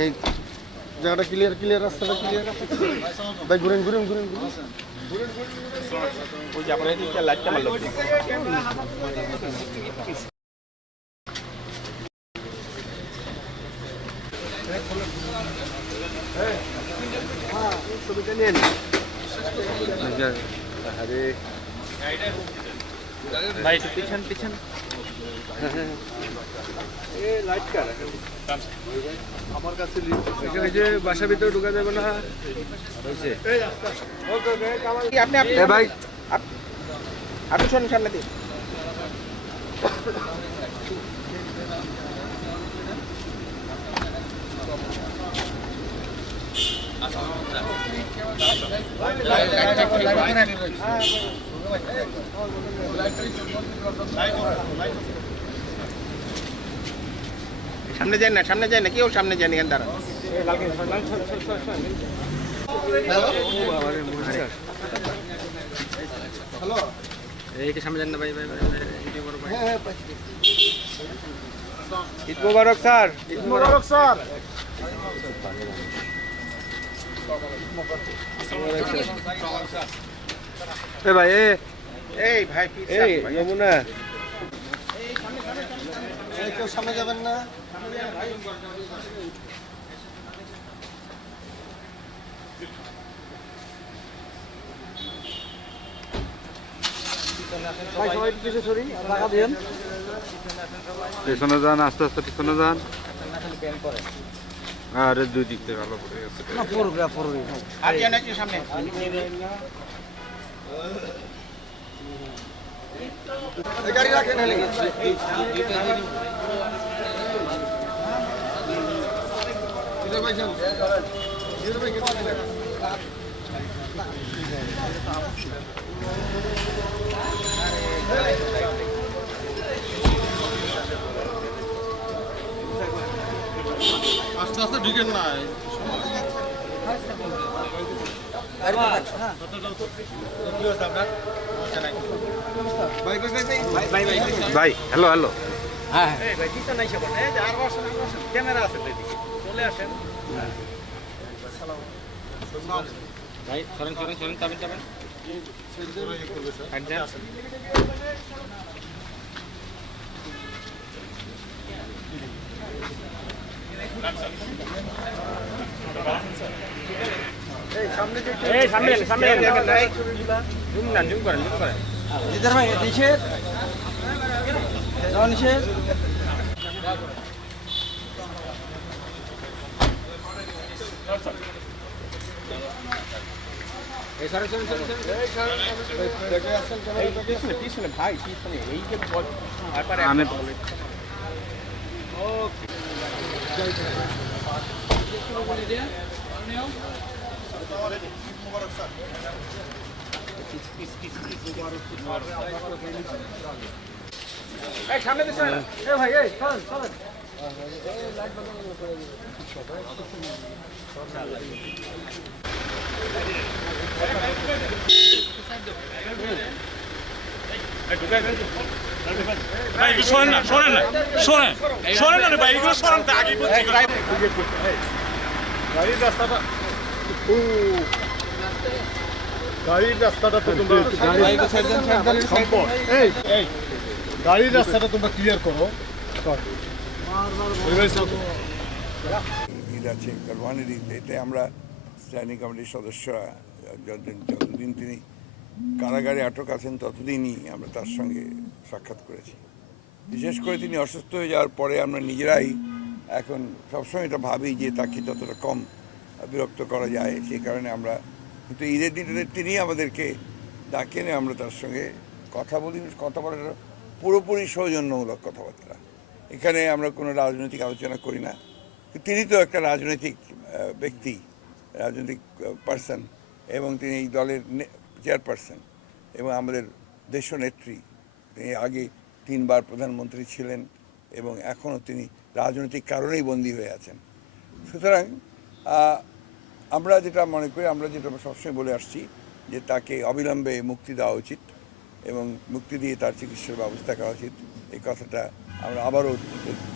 এই জায়গাটা clear clear রাস্তাটা ক্লিয়ার ভাই ঘুরেন ঘুরেন ঘুরেন ঘুরেন। ওই যে আপনার এদিকে লাইটটা মারলো ছবিটা নিয়ে নিন আরে ভাই একটু পিছন পিছন। আমার কাছে এখানে যে বাসার ভিতরে ঢোকা যাবে না আপনি আপনি ভাই আপনি শোনেন সামনে দিয়ে সামনে যান না সামনে যান না কেউ সামনে যান এখানে সামনে যান না ভাই ভাই ভাই ভিডিও করো ভাই। ঈদ মোবারক স্যার। ঈদ মোবারক স্যার। এ ভাই এ। এই ভাই এই যমুনা এই কেউ সামনে যাবেন না। ভাই সবাই একটু পিছিয়ে সরি টাকা দিয়েন। পেছনে যান আস্তে আস্তে পেছনে যান। আরে দুই দিক থেকে ভালো পড়ে গেছে। সামনে? গাড়ি রাখেন আস্তে আস্তে ঢুকেন না। ভাই হ্যালো হ্যালো ক্যামেরা আছে চলে আসেন ভাই সরেন সরেন সরেন চাবেন চাবেন এই সামনে সামনে দেখেন না জুম না জুম করেন জুম করেন। দিদার ভাই নিষেধ। যাওয়া নিষেধ। পিছনে ভাই পিছনে এই যে বল। ভাই শোনেন না শোনেন না শোনেন শোনেন না ভাই এগুলো শোনেন আগে রাস্তাটা গাড়ির রাস্তাটা তো তোমরা গাড়ির রাস্তাটা তোমরা ক্লিয়ার করো ঈদ আছে ঈদ এতে আমরা স্ট্যান্ডিং কমিটির সদস্যরা যতদিন যতদিন তিনি কারাগারে আটক আছেন ততদিনই আমরা তার সঙ্গে সাক্ষাৎ করেছি বিশেষ করে তিনি অসুস্থ হয়ে যাওয়ার পরে আমরা নিজেরাই এখন সবসময় এটা ভাবি যে তাকে যতটা কম বিরক্ত করা যায়, সেই কারণে আমরা কিন্তু ঈদের দিনটাতে তিনি আমাদেরকে ডাকেন, আমরা তার সঙ্গে কথা বলি, কথা বলাটা পুরোপুরি সৌজন্যমূলক কথাবার্তা। এখানে আমরা কোনো রাজনৈতিক আলোচনা করি না। তিনি তো একটা রাজনৈতিক ব্যক্তি, রাজনৈতিক পার্সন এবং তিনি এই দলের চেয়ারপারসন এবং আমাদের দেশনেত্রী তিনি আগে তিনবার প্রধানমন্ত্রী ছিলেন এবং এখনও তিনি রাজনৈতিক কারণেই বন্দী হয়ে আছেন। সুতরাং আমরা যেটা মনে করি আমরা যেটা সবসময় বলে আসছি যে তাকে অবিলম্বে মুক্তি দেওয়া উচিত এবং মুক্তি দিয়ে তার চিকিৎসার ব্যবস্থা করা উচিত। এই কথাটা আমরা আবারও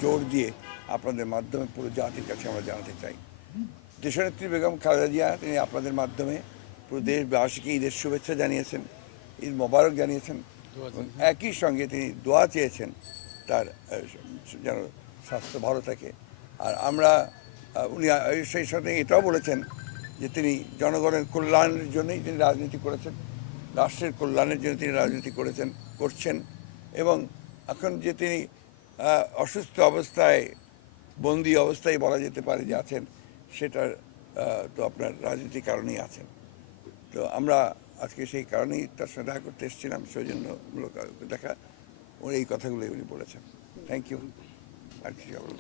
জোর দিয়ে আপনাদের মাধ্যমে পুরো জাতির কাছে আমরা জানাতে চাই। দেশনেত্রী বেগম খালেদা জিয়া তিনি আপনাদের মাধ্যমে পুরো দেশবাসীকে ঈদের শুভেচ্ছা জানিয়েছেন ঈদ মোবারক জানিয়েছেন এবং একই সঙ্গে তিনি দোয়া চেয়েছেন তার যেন স্বাস্থ্য ভালো থাকে। আর আমরা উনি সেই সাথে এটাও বলেছেন যে তিনি জনগণের কল্যাণের জন্যই তিনি রাজনীতি করেছেন রাষ্ট্রের কল্যাণের জন্য তিনি রাজনীতি করেছেন করছেন এবং এখন যে তিনি অসুস্থ অবস্থায় বন্দি অবস্থায় বলা যেতে পারে যে আছেন সেটার আহ, তো আপনার রাজনীতির কারণেই আছেন। তো আমরা আজকে সেই কারণেই তার সঙ্গে দেখা করতে এসেছিলাম সৌজন্যমূলক দেখা উনি এই কথাগুলো উনি বলেছেন। থ্যাংক ইউ আর কিছু বলব